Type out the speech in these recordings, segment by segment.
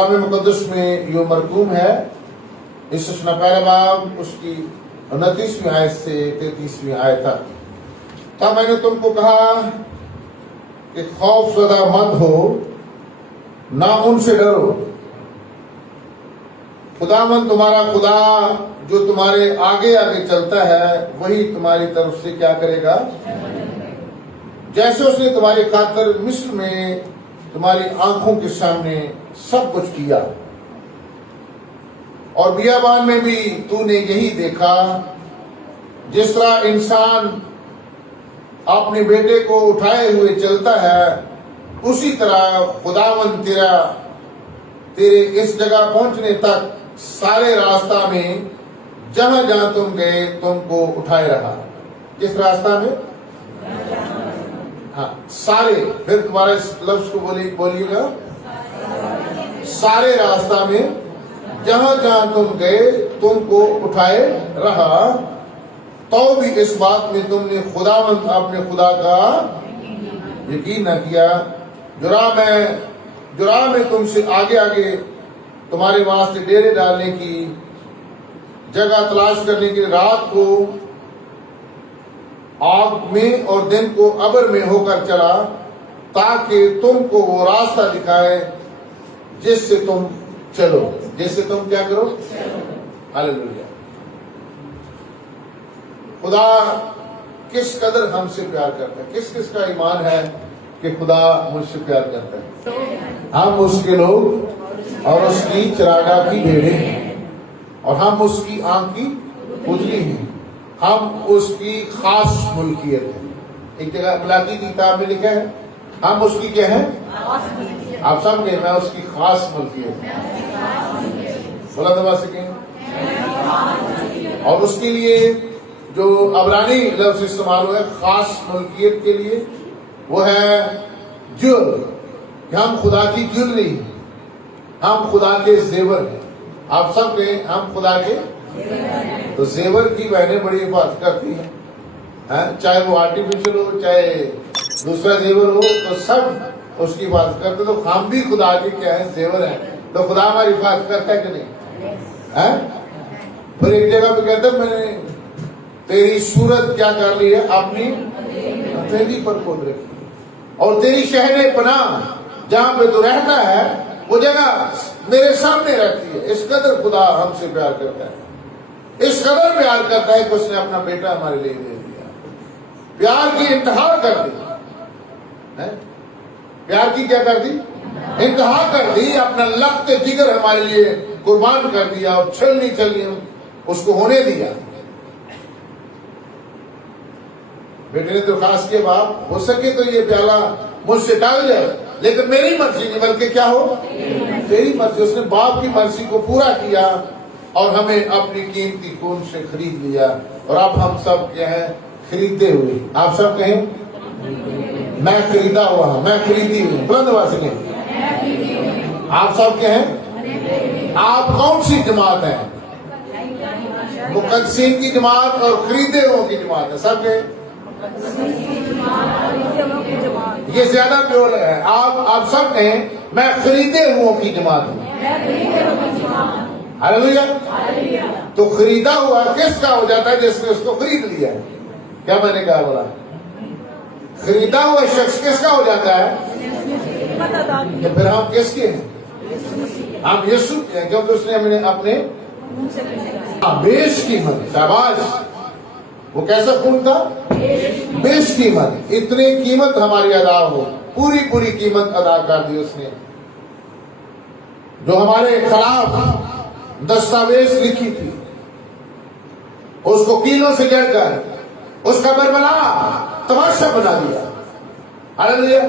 کلام مقدس میں یہ مرقوم ہے، اس سنا پہلا باب اس کی 29ویں آیت سے 33ویں آیت تک۔ تب میں نے تم کو کہا کہ خوف زدہ مت ہو، نہ ان سے ڈرو۔ خداوند تمہارا خدا جو تمہارے آگے آگے چلتا ہے وہی تمہاری طرف سے کیا کرے گا، جیسے اس نے تمہاری خاطر مصر میں تمہاری آنکھوں کے سامنے سب کچھ کیا، اور بیابان میں بھی تو نے یہی دیکھا۔ جس طرح انسان اپنے بیٹے کو اٹھائے ہوئے چلتا ہے، اسی طرح خداوند تیرے اس جگہ پہنچنے تک سارے راستہ میں جہاں جہاں تم گئے تم کو اٹھائے رہا۔ کس راستہ میں؟ ہاں، سارے، پھر تمہارا اس لفظ کو بولیے گا، سارے راستہ میں جہاں جہاں تم گئے تم کو اٹھائے رہا۔ تو بھی اس بات میں تم نے خداوند اپنے خدا کا یقین نہ کیا، جو راہ میں تم سے آگے آگے تمہارے واسطے ڈیرے ڈالنے کی جگہ تلاش کرنے کے لیے رات کو آگ میں اور دن کو ابر میں ہو کر چلا، تاکہ تم کو وہ راستہ دکھائے جس سے تم چلو، جس سے تم کیا کرو، ہاللیلویا۔ خدا کس قدر ہم سے پیار کرتا ہے، کس کس کا ایمان ہے کہ خدا مجھ سے پیار کرتا ہے؟ ہم اس کے لوگ اور اس کی چراگاہ کی بھیڑیں ہیں، اور ہم اس کی آنکھ کی پتلی ہیں، ہم اس کی خاص ملکیت ہیں۔ ایک جگہ ملاکی کی کتاب میں لکھا ہے ہم اس کی کیا ہیں؟ آپ سب کہیں میں اس کی خاص ملکیت ہوں، بولا دبا سکیں۔ اور اس کے لیے جو عبرانی لفظ استعمال ہوا ہے خاص ملکیت کے لیے، وہ ہے جول، کہ ہم خدا کی جولری ہیں، ہم خدا کے زیور ہیں۔ آپ سب کہیں ہم خدا کے، تو زیور کی بہنیں بڑی حفاظت کرتی ہیں، چاہے وہ آرٹیفیشل ہو چاہے دوسرا زیور ہو، تو سب اس کی حفاظت کرتے۔ تو ہم بھی خدا کے کیا ہیں، زیور ہیں، تو خدا ہماری حفاظت کرتا ہے کہ نہیں؟ پھر ایک جگہ پہ کہتا ہے میں نے تیری صورت کیا کر لی ہے، اپنی ہتھیلی پر کھود رکھی، اور تیری شہر پناہ جہاں پہ تو رہتا ہے وہ جگہ میرے سامنے رکھتی ہے۔ اس قدر خدا ہم سے پیار کرتا ہے، اس قدر پیار کرتا ہے کہ اس نے اپنا بیٹا ہمارے لیے دے دیا، پیار کی انتہا کر دی، پیار کی کیا کر دی، انتہا کر دی، اپنا لخت جگر ہمارے لیے قربان کر دیا، اور چھلنی اس کو ہونے دیا۔ بیٹے نے درخواست کیا باپ ہو سکے تو یہ پیالہ مجھ سے ڈال جائے، لیکن میری مرضی نہیں بلکہ کیا ہو، تیری مرضی۔ اس نے باپ کی مرضی کو پورا کیا اور ہمیں اپنی قیمتی خون سے خرید لیا، اور اب ہم سب کیا ہیں، خریدے ہوئے۔ آپ سب کہیں میں خریدا ہوا ہوں، میں خریدی ہوئی، بلند آواز سے کہیں۔ آپ سب کہیں آپ کون سی جماعت ہیں؟ مقدسین کی جماعت اور خریدے ہوئے کی جماعت ہے، سب کہیں یہ زیادہ پیور ہے۔ آپ سب کہیں میں خریدے ہوں کی جماعت ہوں، ہاللیلویا۔ تو خریدا ہوا کس کا ہو جاتا ہے؟ جس نے اس کو خرید لیا۔ کیا میں نے کہا بولا؟ خریدا ہوا شخص کس کا ہو جاتا ہے؟ تو پھر ہم کس کے ہیں؟ ہم یسوع کے ہیں، کیونکہ اس نے ہمیں اپنے بیش قیمت، شاباش، وہ کیسا خون تھا؟ بیش قیمت، اتنی قیمت ہماری ادا ہو، پوری قیمت ادا کر دی اس نے، جو ہمارے خلاف دستاویز لکھی تھی، اس کو کیلوں سے جڑ کر اس کا بربلا تماشا بنا دیا، ہاللیلویا،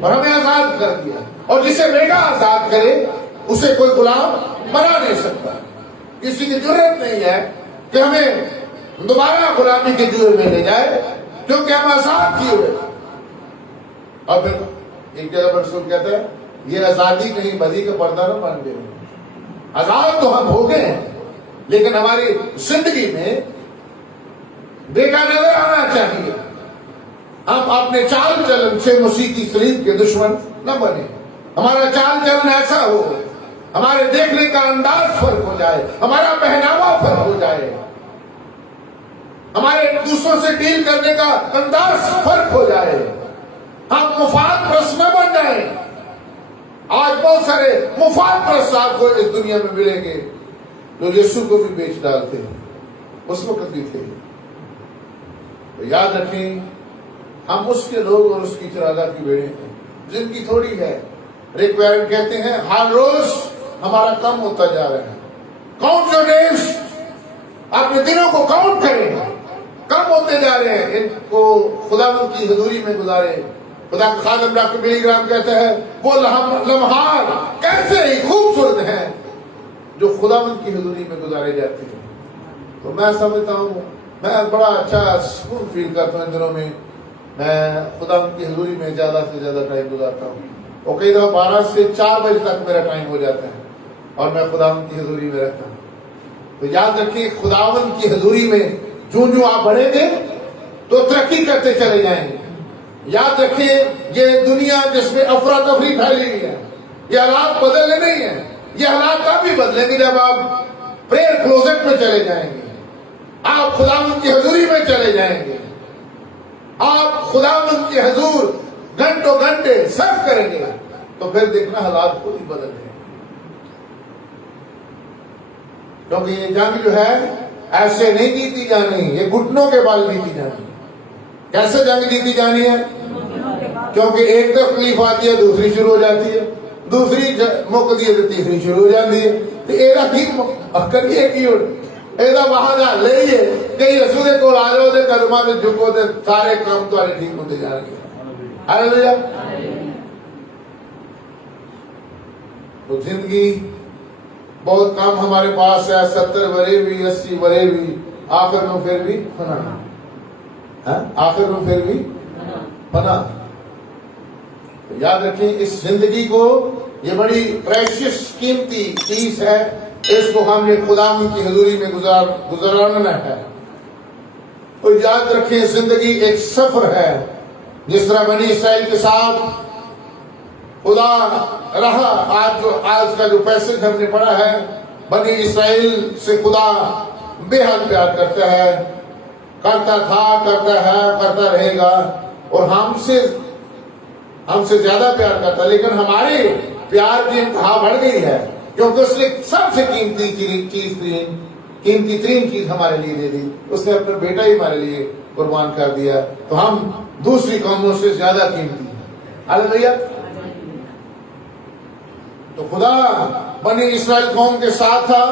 اور ہمیں آزاد کر دیا۔ اور جسے بیٹا آزاد کرے اسے کوئی غلام بنا نہیں سکتا۔ کسی کی ضرورت نہیں ہے کہ ہمیں دوبارہ غلامی کے جوئے میں لے جائے، کیونکہ ہم آزاد کیے ہوئے۔ اور پھر ایک جگہ پر رسول کہتا ہے یہ آزادی کہیں بدی کا پردہ نہ بن گئے، آزاد تو ہم ہو گئے ہیں، لیکن ہماری زندگی میں بیٹا نظر آنا چاہیے۔ ہم اپنے چال چلن سے مسیح کی صلیب کے دشمن نہ بنے، ہمارا چال چلن ایسا ہو ہمارے دیکھنے کا انداز فرق ہو جائے, ہمارا پہناوا فرق ہو جائے, ہمارے دوسروں سے ڈیل کرنے کا انداز فرق ہو جائے, ہم مفاد پرست نہ بن جائیں. آج بہت سارے مفاد پرست آپ کو اس دنیا میں ملیں گے جو یسوع کو بھی بیچ ڈالتے ہیں, اس وقت بھی تھے. تو یاد رکھیں ہم اس کے لوگ اور اس کی چراگاہ کی بھیڑیں ہیں. زندگی تھوڑی ہے. ریک ویرن کہتے ہیں ہر روز ہمارا کم ہوتا جا رہا ہے. کاؤنٹ یور ڈیز, اپنے دنوں کو کاؤنٹ کریں, کم ہوتے جا رہے ہیں. ان کو خداوند کی حضوری میں گزارے. خدا کا خادم ڈاکٹر بلی گرام کہتا ہے وہ لمحات کیسے ہی خوبصورت ہیں جو خداوند کی حضوری میں گزارے جاتے ہیں. تو میں سمجھتا ہوں میں بڑا اچھا سکون فیل کرتا ہوں ان دنوں میں. میں خداوند کی حضوری میں زیادہ سے زیادہ ٹائم گزارتا ہوں, اور کئی دفعہ 12 سے 4 بجے تک میرا ٹائم ہو جاتا ہے اور میں خداوند کی حضوری میں رہتا ہوں. تو یاد رکھیے خداوند کی حضوری میں جو آپ بڑھیں گے تو ترقی کرتے چلے جائیں گے. یاد رکھیے یہ دنیا جس میں افراتفری پھیلی ہوئی ہے, یہ حالات بدلنے نہیں ہیں. یہ حالات کبھی بدلیں گے جب آپ پریئر کلوزٹ میں چلے جائیں گے, آپ خداوند کی حضوری میں چلے جائیں گے, آپ خداوند کی حضور گھنٹوں گھنٹے صرف کریں گے, تو پھر دیکھنا حالات خود ہی بدل جائیں گے. کیونکہ یہ جنگ جو ہے ایسے نہیں جیتی جانی, یہ گھٹنوں کے بال جیتی جانی. کیسے جنگ جیتی جانی ہے؟ کیونکہ ایک تکلیف آتی ہے دوسری شروع ہو جاتی ہے, دوسری مکتی ہے تو تیسری شروع ہو جاتی ہے. تو ایرا ٹھیک کریے کی ایسا بہانا لئیے کہ یسوع کو آ جاؤ دے کلمہ میں جھکو دے, سارے کام تمہارے ٹھیک ہوتے جا رہے ہیں. ہاللیلویا. تو زندگی بہت کم ہمارے پاس ہے, 70 برے بھی 80 برے بھی, آخر میں پھر بھی فنا, آخر میں پھر بھی فنا. یاد رکھیں اس زندگی کو یہ بڑی پریشیس قیمتی چیز ہے, اس کو ہم نے خداوند کی حضوری میں گزارنا ہے. اور یاد رکھیں زندگی ایک سفر ہے. جس طرح بنی اسرائیل کے ساتھ خدا رہا, آج کا جو پیسج ہم نے پڑھا ہے, بنی اسرائیل سے خدا بے حد پیار کرتا ہے, کرتا تھا, کرتا ہے, کرتا رہے گا, اور ہم سے زیادہ پیار کرتا ہے. لیکن ہمارے پیار کی انتہا بڑھ گئی ہے کیونکہ اس نے سب سے قیمتی ترین چیز ہمارے لیے دے دی. اس نے اپنا بیٹا ہی ہمارے لیے قربان کر دیا, تو ہم دوسری قوموں سے زیادہ قیمتی ہیں. ہاللیلویا. تو خدا بنی اسرائیل قوم کے ساتھ تھا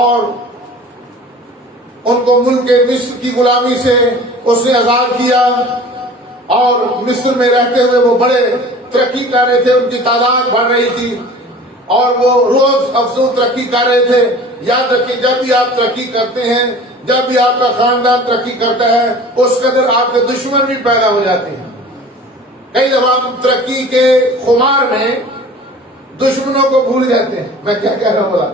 اور ان کو ملک مصر کی غلامی سے اس نے آزاد کیا, اور مصر میں رہتے ہوئے وہ بڑے ترقی کر رہے تھے, ان کی تعداد بڑھ رہی تھی اور وہ روز افزوں ترقی کر رہے تھے. یاد رکھیں جب بھی آپ ترقی کرتے ہیں, جب بھی آپ کا خاندان ترقی کرتا ہے, اس قدر آپ کے دشمن بھی پیدا ہو جاتے ہیں. کئی دفعہ ہم ترقی کے خمار میں دشمنوں کو بھول جاتے ہیں. میں کیا کہہ رہا ہوں بولا,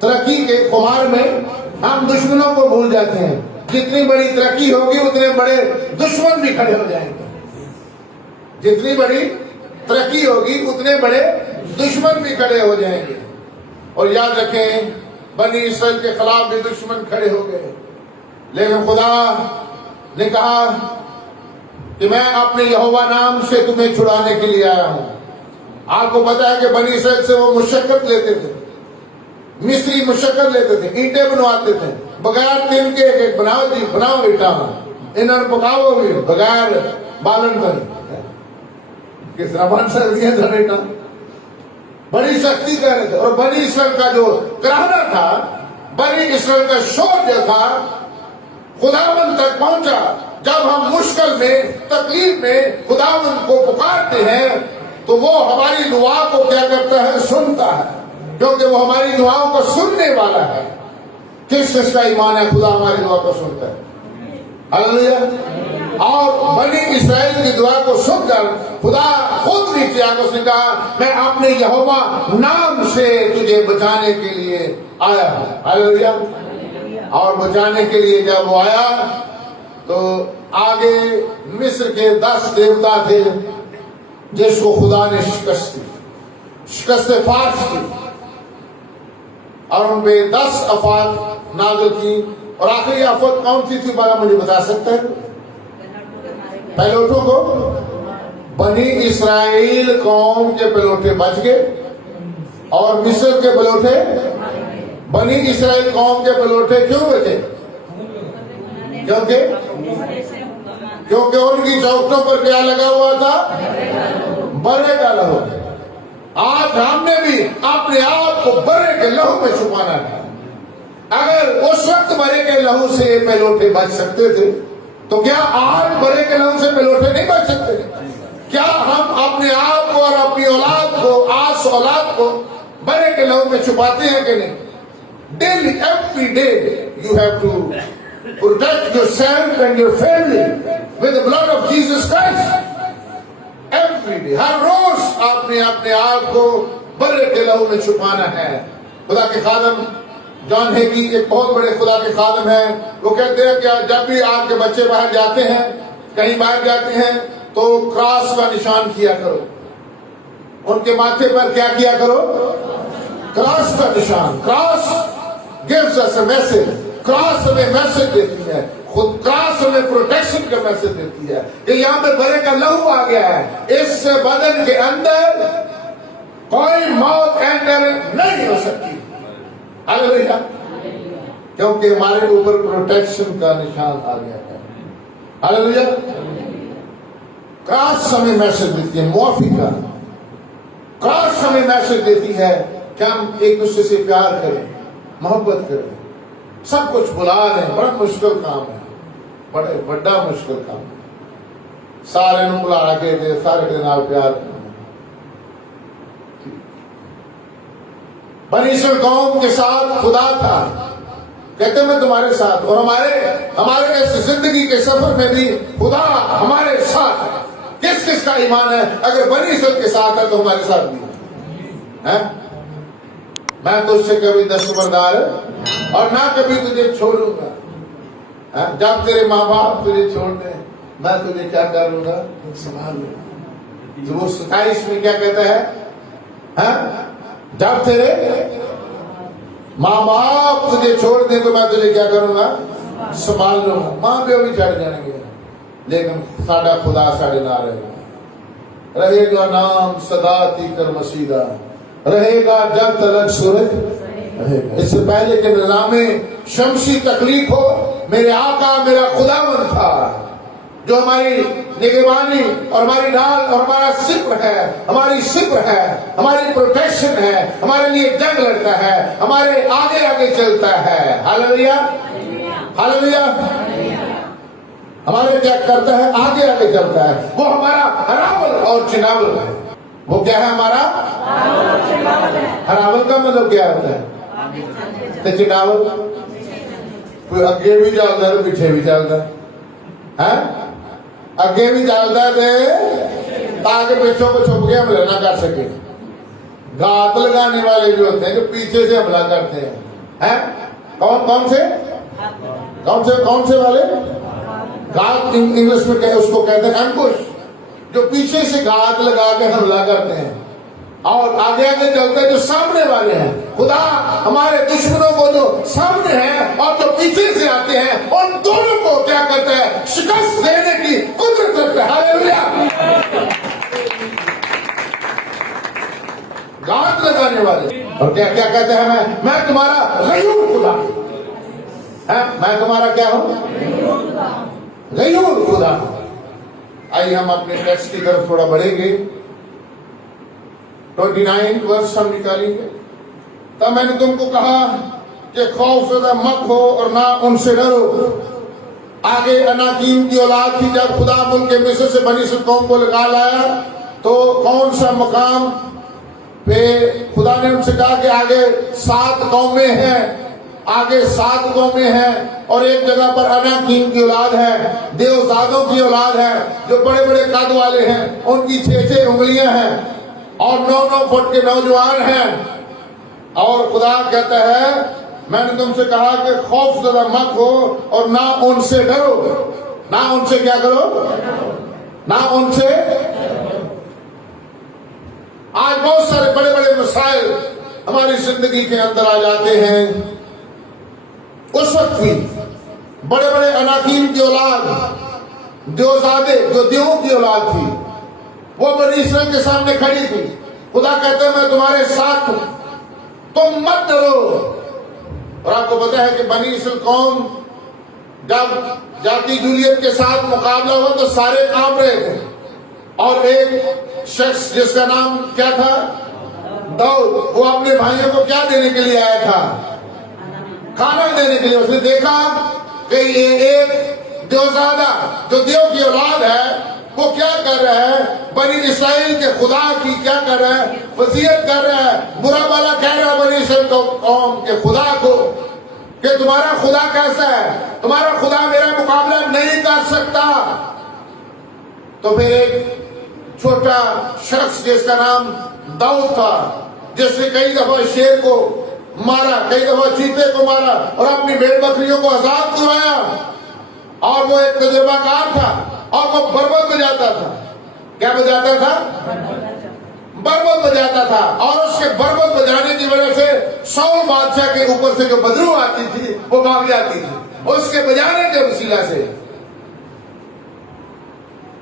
ترقی کے خمار میں ہم دشمنوں کو بھول جاتے ہیں. جتنی بڑی ترقی ہوگی اتنے بڑے دشمن بھی کھڑے ہو جائیں گے. جتنی بڑی ترقی ہوگی اتنے بڑے دشمن بھی کھڑے ہو جائیں گے. اور یاد رکھیں بنی اسرائیل کے خلاف بھی دشمن کھڑے ہو گئے, لیکن خدا نے کہا کہ میں اپنے یہوہ نام سے تمہیں چھڑانے کے لیے آیا ہوں. آپ کو پتا ہے کہ بنی اسرائیل سے وہ مشقت لیتے تھے, مصری مشقت لیتے تھے, اینٹیں بنواتے تھے بغیر تین کے, ایک بناؤ جی بناؤ بیٹا, انہوں نے پکاؤ بھی بغیر بالن کرے, کس طرح بن سکتی ہے بیٹا. بڑی سختی کر رہے تھے. اور بنی اسرائیل کا جو کراہنا تھا, بنی اسرائیل کا شور جو تھا, خداوند تک پہنچا. جب ہم مشکل میں تکلیف میں خداوند کو پکارتے ہیں تو وہ ہماری دعا کو کیا کرتا ہے, سنتا ہے, کیونکہ وہ ہماری دعاؤں کو سننے والا ہے. کس کا ایمان ہے خدا ہماری دعا کو سنتا ہے؟ ہاللیلویا. اور بنی اسرائیل کی دعا کو سن کر خدا خود نیچے آ کر اس نے کہا میں اپنے یہوہ نام سے تجھے بچانے کے لیے آیا ہوں. ہاللیلویا. اور بچانے کے لیے جب وہ آیا تو آگے مصر کے 10 دیوتا تھے جس کو خدا نے شکست دی, شکست فارس کی. اور ان پہ 10 آفات نازل کی. اور آخری آفت کون سی تھی بارہ مجھے بتا سکتے ہیں؟ پہلوٹوں کو. بنی اسرائیل قوم کے پہلوٹے بچ گئے اور مصر کے پہلوٹے. بنی اسرائیل قوم کے پہلوٹے کیوں بچے؟ کیونکہ ان کی چوکٹوں پر کیا لگا ہوا تھا؟ برے کا لہو. آج ہم نے بھی اپنے آپ کو برے کے لہو میں چھپانا ہے. اگر اس وقت برے کے لہو سے یہ پہلوٹے بچ سکتے تھے تو کیا آج برے کے لہو سے پہلوٹے نہیں بچ سکتے؟ کیا ہم اپنے آپ کو اور اپنی اولاد کو، آس اولاد کو برے کے لہو میں چھپاتے ہیں کہ نہیں؟ Daily every day you have to protect yourself and your family with the blood of Jesus Christ. Every day, ہر روز آپ نے اپنے آپ کو برے کے لہو میں چھپانا ہے. خدا کے خادم جان ہیگی ایک بہت بڑے خدا کے خادم ہیں. وہ کہتے ہیں کہ جب بھی آپ کے بچے باہر جاتے ہیں، کہیں باہر جاتے ہیں، تو کراس کا نشان کیا کرو. ان کے ماتھے پر کیا کیا کرو؟ کراس کا نشان. Cross gives us a message. Cross ہمیں میسج دیتی ہے. خود کراس ہمیں پروٹیکشن کا میسج دیتی ہے کہ یہاں پہ برے کا لہو آ گیا ہے. اس سے بدن کے اندر کوئی موت انٹر نہیں ہو سکتی. ہاللیلویا. کیونکہ ہمارے اوپر پروٹیکشن کا نشان آ گیا ہے. ہاللیلویا. کراس ہمیں میسج دیتی ہے معافی کا. کراس ہمیں میسج دیتی ہے کہ ہم ایک دوسرے سے پیار کریں، محبت کریں، سب کچھ بلا لیں. بڑا مشکل کام ہے، بڑا مشکل کام ہے. سارے نو بلا کے دے، سارے کے نال پیار کریں. بنی اسرائیل قوم کے ساتھ خدا تھا، کہتے میں تمہارے ساتھ. اور ہمارے اس زندگی کے سفر میں بھی خدا ہمارے ساتھ ہے. کس کس کا ایمان ہے اگر بنی اسرائیل کے ساتھ ہے تو ہمارے ساتھ بھی ہے. میں تجھ سے کبھی دستبردار اور نہ کبھی تجھے چھوڑوں گا. جب تیرے ماں باپ تجھے چھوڑ دیں میں تجھے کیا کروں گا؟ سنبھال لوں گا. وہ 27 میں کیا کہتا ہے؟ جب تیرے ماں باپ تجھے چھوڑ دیں تو میں تجھے کیا کروں گا؟ سنبھال لوں گا. ماں پیو بھی چڑھ جائیں گے لیکن ساڈا خدا ساڈے نال رہے گا. نام سدا تیکر مسیدہ رہے گا جب تلک سورج رہے گا. اس سے پہلے کہ نظام شمسی تخلیق ہو، میرے آقا میرا خداوند تھا جو ہماری نگہبانی اور ہماری ڈال اور ہمارا سپر ہے، ہماری سپر ہے، ہماری پروٹیکشن ہے، ہمارے لیے جنگ لڑتا ہے، ہمارے آگے آگے چلتا ہے. ہاللیلویا. ہاللیلویا. ہمارے کیا کرتا ہے؟ آگے آگے چلتا ہے. وہ ہمارا ہراول اور چناول ہے. وہ کیا ہے ہمارا؟ ہراول کا مطلب کیا ہوتا ہے؟ چناول کوئی اگے بھی چلتا ہے پیچھے بھی چلتا ہے. اگے بھی چلتا ہے تاکہ پیچھوں کو چھپ کے حملہ نہ کر سکے. گھات لگانے والے جو ہوتے ہیں جو پیچھے سے حملہ کرتے ہیں. کون سے والے؟ گھات انگلش میں اس کو کہتے ہیں ایمبوش. جو پیچھے سے گھات لگا کے حملہ کرتے ہیں اور آگے آگے چلتے ہیں جو سامنے والے ہیں. خدا ہمارے دشمنوں کو جو سامنے ہیں اور جو پیچھے سے آتے ہیں ان دونوں کو کیا کرتا ہے؟ شکست دینے کی قدرت رکھتا ہے. ہاللیلویا. گھات لگانے والے. اور کیا کیا کہتے ہیں؟ میں تمہارا غیور خدا. میں تمہارا کیا ہوں؟ غیور خدا. آئیے ہم اپنے ٹیکسٹ کی طرف تھوڑا بڑھیں گے. 29 ورس ہم نکالیں گے. تب میں نے تم کو کہا کہ خوف زدہ مت ہو اور نہ ان سے ڈرو. آگے اناکیم کی اولاد تھی. جب خدا ملک مصر سے بنی اسرائیل قوم کو نکال لایا تو کون سا مقام پہ خدا نے ان سے کہا کہ آگے 7 قومیں ہیں. آگے 7 قومیں ہیں اور ایک جگہ پر اناکیم کی اولاد ہے، دیوزادوں کی اولاد ہے جو بڑے بڑے قد والے ہیں. ان کی 6 انگلیاں ہیں اور 9 فٹ کے نوجوان ہیں. اور خدا کہتا ہے میں نے تم سے کہا کہ خوف زدہ مت ہو اور نہ ان سے ڈرو. نہ ان سے کیا کرو؟ نہ ان سے. آج بہت سارے بڑے بڑے مسائل ہماری زندگی کے اندر آ جاتے ہیں، اس وقت بھی بڑے بڑے اناکین کی اولاد، دیوزادے جو دیووں کی اولاد تھی، وہ بنی اسرائیل کے سامنے کھڑی تھی. خدا کہتے ہیں میں تمہارے ساتھ ہوں، تم مت ڈرو. اور آپ کو پتا ہے کہ بنی اسرائیل قوم جب جاتی جولیت کے ساتھ مقابلہ ہوا تو سارے کانپ رہے تھے. اور ایک شخص جس کا نام کیا تھا؟ داؤد، وہ اپنے بھائیوں کو کیا دینے کے لیے آیا تھا؟ کھانا دینے کے لیے. اس نے دیکھا کہ یہ ایک دیوزادہ جو دیو کی اولاد ہے وہ کیا کر رہا ہے؟ بنی اسرائیل کے خدا کی کیا کر رہا ہے؟ وصیت کر رہا ہے، برا بالا کہہ رہا ہے بنی اسرائیل قوم کے خدا کو کہ تمہارا خدا کیسا ہے، تمہارا خدا میرا مقابلہ نہیں کر سکتا. تو پھر ایک چھوٹا شخص جس کا نام داؤد تھا، جس نے کئی دفعہ شیر کو مارا، کئی دفعہ چیتے کو مارا اور اپنی بھیڑ بکریوں کو آزاد کروایا، اور وہ ایک تجربہ کار تھا اور وہ بربت بجاتا تھا. کیا بجاتا تھا؟ بربت بجاتا تھا. اور اس کے بربت بجانے کی وجہ سے سول بادشاہ کے اوپر سے جو بدبو آتی تھی وہ بھاگ جاتی تھی اس کے بجانے کے وسیلہ سے.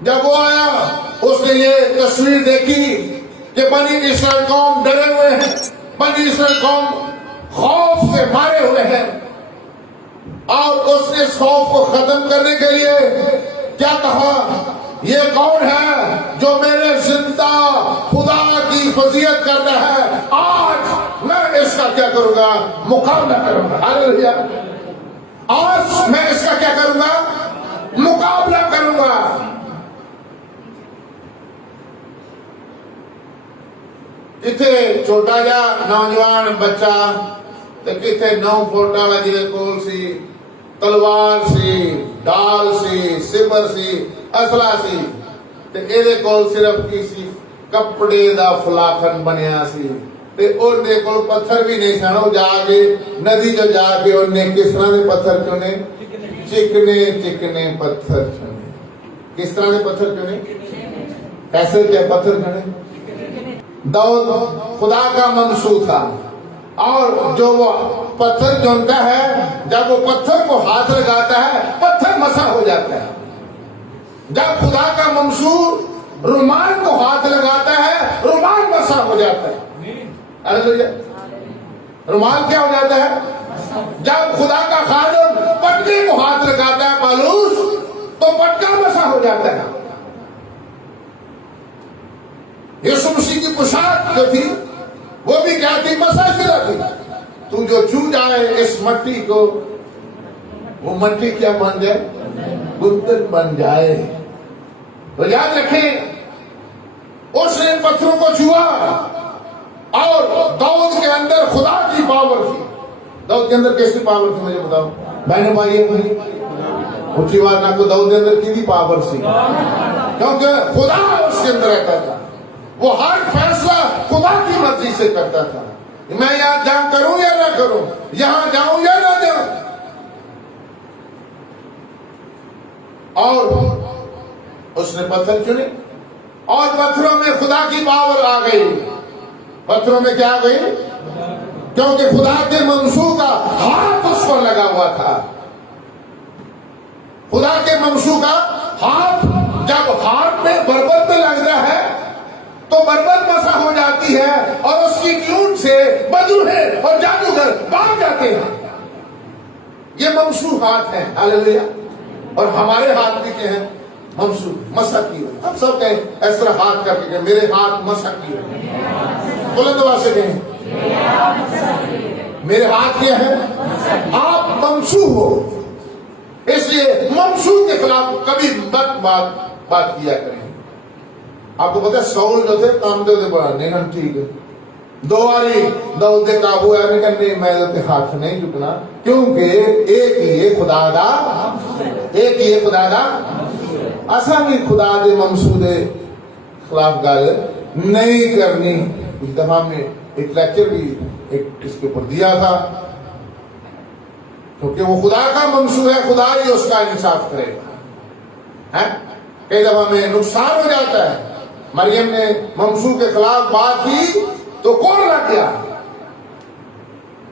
جب وہ آیا اس نے یہ تصویر دیکھی کہ بنی اسرائیل قوم ڈرے ہوئے ہیں، بنی اسرائیل قوم خوف سے مارے ہوئے ہیں، اور اس نے اس خوف کو ختم کرنے کے لیے کیا کہا؟ یہ کون ہے جو میرے زندہ خدا کی فضیلت کرتا ہے؟ آج میں اس کا کیا کروں گا؟ مقابلہ کروں گا. ہاللیلویا. آج میں اس کا کیا کروں گا؟ مقابلہ کروں گا. کتنے چھوٹا جا نوجوان بچہ تے کتنے 9 فٹ والا جی کول سی تلوار سی، ڈال سی، سبر سی، اسلحہ سی، تے ایدے کول صرف کسی کپڑے دا فلاخن بنیا سی، تے اونے کول پتھر بھی نہیں سن. وہ جا کے ندی جو جا کے انہیں کس طرح دے پتھر چنے؟ چکنے چکنے پتھر چنے. کس طرح دے پتھر چنے؟ کیسے کیا پتھر چنے؟ داؤد خدا کا ممسو تھا، اور جو وہ پتھر چنتا ہے جب وہ پتھر کو ہاتھ لگاتا ہے پتھر مسح ہو جاتا ہے. جب خدا کا ممسو رومال کو ہاتھ لگاتا ہے رومال مسح ہو جاتا ہے. رومال کیا ہو جاتا ہے؟ جب خدا کا خادم پٹکے کو ہاتھ لگاتا ہے پالوس تو پٹکا مسح ہو جاتا ہے. یسوع مسیح کی پوشاک جو تھی وہ بھی کیا تھی؟ مسح شدہ تھی. تو جو چھو جائے اس مٹی کو وہ مٹی کیا بن جائے؟ گلدن بن جائے. تو یاد رکھیں اس نے پتھروں کو چھوا، اور داؤد کے اندر خدا کی پاور تھی. داؤد کے اندر کیسی پاور تھی مجھے بتاؤ بہنوں بھائیوں. اونچی بات نہ کو داؤد کے اندر کی بھی پاور تھی، کیونکہ خدا اس کے اندر رہتا تھا. وہ ہر فیصلہ خدا کی مرضی سے کرتا تھا. میں یہاں جنگ کروں یا نہ کروں، یہاں جاؤں یا نہ جاؤں. اور اس نے پتھر چنے، اور پتھروں میں خدا کی پاور آ گئی. پتھروں میں کیا آ گئی؟ کیونکہ خدا کے منصوب کا ہاتھ اس پر لگا ہوا تھا. خدا کے منصوب کا ہاتھ جب ہاتھ میں بربت میں لگتا ہے تو بربت مسح ہو جاتی ہے، اور اس کی کیوٹ سے بدروہیں اور جادوگر بھاگ جاتے ہیں. یہ ممسوح ہاتھ ہیں. ہاللیلویا. اور ہمارے ہاتھ بھی کیا ہیں؟ ممسوح، مسح کی ہوئی. ہم سب کہیں اس طرح ہاتھ کر کے کہیں میرے ہاتھ مسح کی ہوئی. بلند آواز سے کہیں میرے ہاتھ کیا ہے؟ آپ ممسوح ہو. اس لیے ممسوح کے خلاف کبھی مت بات کیا کریں. آپ کو پتا ہے سول جو تھے کام دے بڑا نہیں ہم ٹھیک ہے 2 باری داؤد دے قابو ہے نہیں میں ہاتھ نہیں جھکنا، کیونکہ ایک ہی خدا دا، ایک ہی خدا دا. اصا بھی خدا دے ممسو دے خلاف گل نہیں کرنی. اس دفعہ میں ایک لیکچر بھی ایک اس کے اوپر دیا تھا، کیونکہ وہ خدا کا ممسو ہے، خدا ہی اس کا انصاف کرے گا. کئی دفعہ میں نقصان ہو جاتا ہے. مریم نے ممسو کے خلاف بات کی تو کون لگ گیا؟